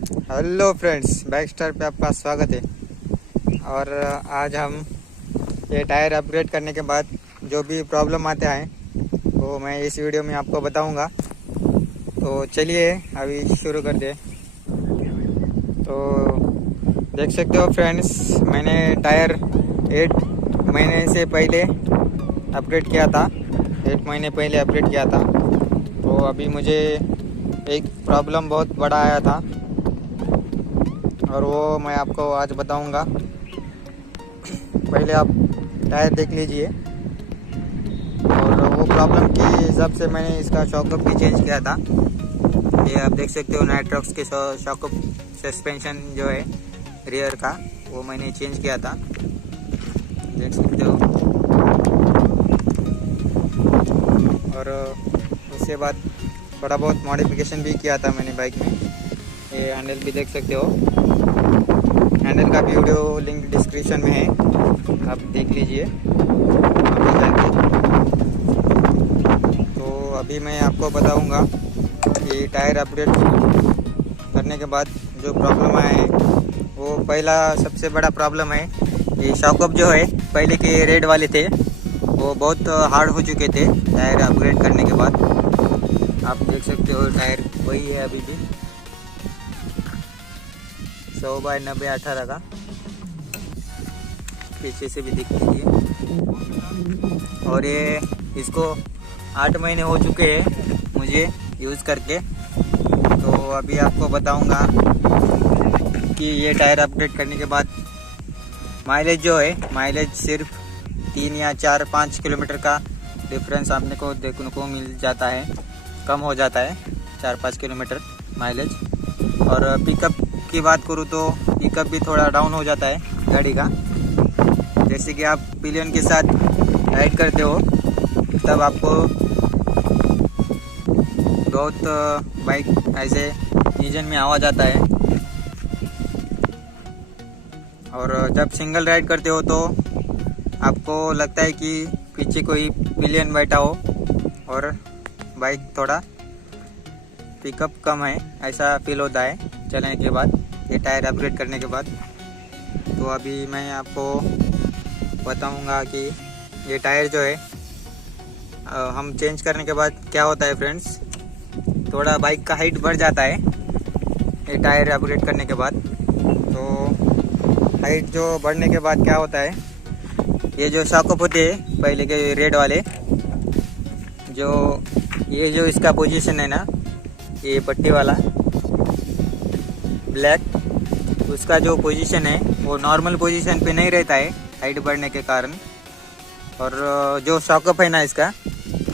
Hello friends, bike star पे आपका स्वागत है। और आज हम ये टायर अपग्रेड करने के बाद जो भी प्रॉब्लम आते हैं वो मैं इस वीडियो में आपको बताऊंगा। तो चलिए अभी शुरू कर दे। तो देख सकते हो फ्रेंड्स, मैंने टायर 8 महीने से पहले अपग्रेड किया था। 8 महीने पहले अपग्रेड किया था। तो अभी मुझे एक प्रॉब्लम बहुत बड़ा आया था और वो मैं आपको आज बताऊंगा। पहले आप टायर देख लीजिए। और वो प्रॉब्लम के हिसाब से मैंने इसका शॉकअप भी चेंज किया था। ये आप देख सकते हो, नाइट्रॉक्स के शॉकअप सस्पेंशन जो है रियर का, वो मैंने चेंज किया था, देख सकते हो। और उसके बाद थोड़ा बहुत मॉडिफिकेशन भी किया था मैंने बाइक में। ये हैंडल भी देख सकते हो, हैंडल का भी वीडियो लिंक डिस्क्रिप्शन में है, आप देख लीजिए अभी जाके। तो अभी मैं आपको बताऊंगा कि टायर अपग्रेड करने के बाद जो प्रॉब्लम आया है, वो पहला सबसे बड़ा प्रॉब्लम है ये शॉकअप जो है। पहले के रेड वाले थे वो बहुत हार्ड हो चुके थे टायर अपग्रेड करने के बाद। आप देख सकते हो टायर वही है अभी भी, 100/90/18 का। पीछे से भी दिख लीजिए। और ये इसको 8 महीने हो चुके हैं मुझे यूज़ करके। तो अभी आपको बताऊंगा कि ये टायर अपग्रेड करने के बाद माइलेज जो है, माइलेज सिर्फ 3 या 4-5 किलोमीटर का डिफरेंस आपने को देखने को मिल जाता है, कम हो जाता है 4-5 किलोमीटर माइलेज। और पिकअप की बात करूँ तो पिकअप भी थोड़ा डाउन हो जाता है गाड़ी का। जैसे कि आप पिलियन के साथ राइड करते हो तब आपको बहुत बाइक ऐसे इंजन में आवाज़ आता है। और जब सिंगल राइड करते हो तो आपको लगता है कि पीछे कोई पिलियन बैठा हो और बाइक थोड़ा पिकअप कम है, ऐसा फील होता है चलने के बाद, ये टायर अपग्रेड करने के बाद। तो अभी मैं आपको बताऊंगा कि ये टायर जो है हम चेंज करने के बाद क्या होता है फ्रेंड्स। थोड़ा बाइक का हाइट बढ़ जाता है ये टायर अपग्रेड करने के बाद। तो हाइट जो बढ़ने के बाद क्या होता है, ये जो शॉकअप होते हैं पहले के रेड वाले, जो ये जो इसका पोजीशन है ना, ये पट्टी वाला ब्लैक, उसका जो पोजीशन है वो नॉर्मल पोजीशन पे नहीं रहता है हाइट बढ़ने के कारण। और जो शॉकअप है ना इसका,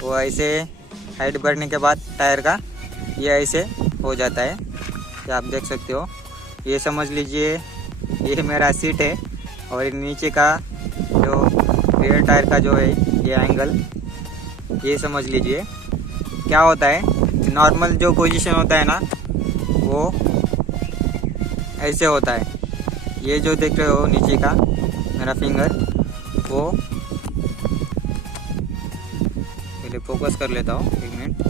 वो ऐसे हाइट बढ़ने के बाद टायर का ये ऐसे हो जाता है, ये आप देख सकते हो। ये समझ लीजिए ये मेरा सीट है और नीचे का जो रियर टायर का जो है ये एंगल, ये समझ लीजिए। क्या होता है, नॉर्मल जो पोजीशन होता है ना वो ऐसे होता है। ये जो देख रहे हो नीचे का मेरा फिंगर, वो पहले फोकस कर लेता हूँ, 1 मिनट।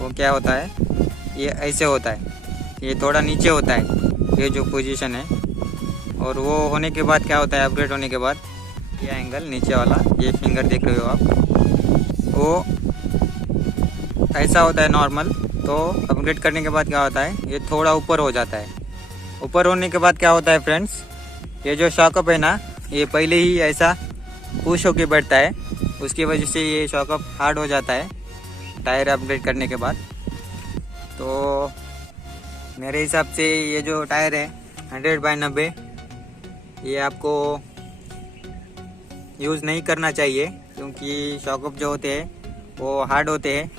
वो क्या होता है, ये ऐसे होता है, ये थोड़ा नीचे होता है ये जो पोजीशन है। और वो होने के बाद क्या होता है, अपग्रेड होने के बाद ये एंगल नीचे वाला, ये फिंगर देख रहे हो आप, वो ऐसा होता है नॉर्मल। तो अपग्रेड करने के बाद क्या होता है, ये थोड़ा ऊपर हो जाता है। ऊपर होने के बाद क्या होता है फ्रेंड्स, ये जो शॉकअप है ना, ये पहले ही ऐसा पुश होके बैठता है, उसकी वजह से ये शॉकअप हार्ड हो जाता है टायर अपग्रेड करने के बाद। तो मेरे हिसाब से ये जो टायर है 100/90, ये आपको यूज़ नहीं करना चाहिए, क्योंकि शॉकअप जो होते हैं वो हार्ड होते हैं।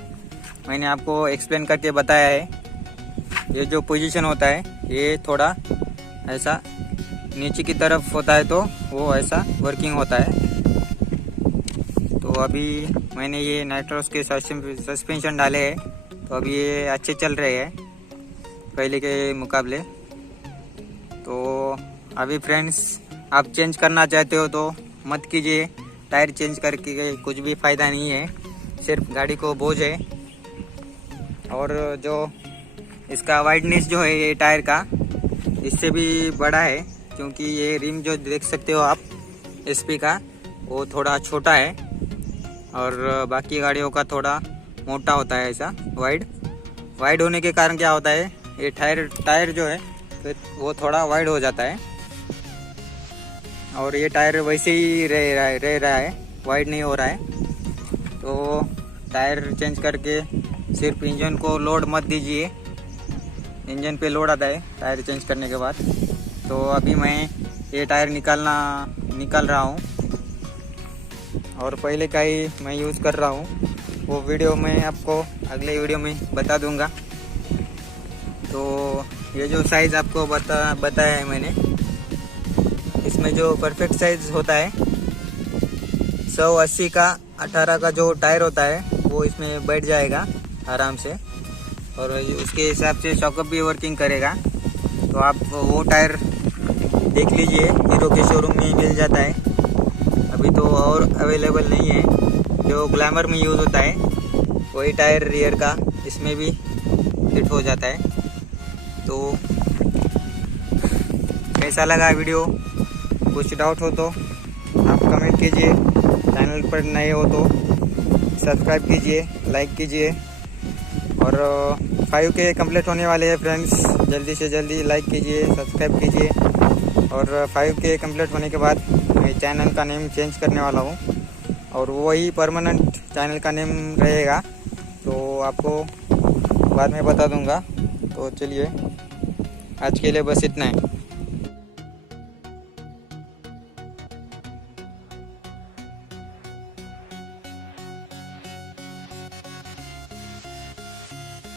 मैंने आपको एक्सप्लेन करके बताया है। ये जो पोजीशन होता है ये थोड़ा ऐसा नीचे की तरफ होता है, तो वो ऐसा वर्किंग होता है। तो अभी मैंने ये नाइट्रॉक्स के सस्पेंशन डाले हैं, तो अभी ये अच्छे चल रहे हैं पहले के मुकाबले। तो अभी फ्रेंड्स, आप चेंज करना चाहते हो तो मत कीजिए, टायर चेंज करके कुछ भी फ़ायदा नहीं है, सिर्फ गाड़ी को बोझ है। और जो इसका वाइडनेस जो है ये टायर का इससे भी बड़ा है, क्योंकि ये रिम जो देख सकते हो आप एसपी का वो थोड़ा छोटा है और बाकी गाड़ियों का थोड़ा मोटा होता है। ऐसा वाइड होने के कारण क्या होता है, ये टायर जो है तो वो थोड़ा वाइड हो जाता है और ये टायर वैसे ही रह रहा है, वाइड नहीं हो रहा है। तो टायर चेंज करके सिर्फ इंजन को लोड मत दीजिए, इंजन पे लोड आता है टायर चेंज करने के बाद। तो अभी मैं ये टायर निकाल रहा हूँ और पहले का ही मैं यूज़ कर रहा हूँ, वो वीडियो मैं आपको अगले वीडियो में बता दूंगा। तो ये जो साइज़ आपको बताया है मैंने, इसमें जो परफेक्ट साइज़ होता है 180 का 18 का जो टायर होता है वो इसमें बैठ जाएगा आराम से और उसके हिसाब से शॉकअप भी वर्किंग करेगा। तो आप वो टायर देख लीजिए, हीरो के शोरूम में मिल जाता है, अभी तो और अवेलेबल नहीं है। जो ग्लैमर में यूज़ होता है वही टायर रियर का इसमें भी फिट हो जाता है। तो कैसा लगा वीडियो, कुछ डाउट हो तो आप कमेंट कीजिए, चैनल पर नए हो तो सब्सक्राइब कीजिए, लाइक कीजिए। और 5K कंप्लीट होने वाले हैं फ्रेंड्स, जल्दी से जल्दी लाइक कीजिए, सब्सक्राइब कीजिए। और 5K कंप्लीट होने के बाद मैं चैनल का नेम चेंज करने वाला हूँ और वही परमानेंट चैनल का नेम रहेगा, तो आपको बाद में बता दूंगा। तो चलिए आज के लिए बस इतना है।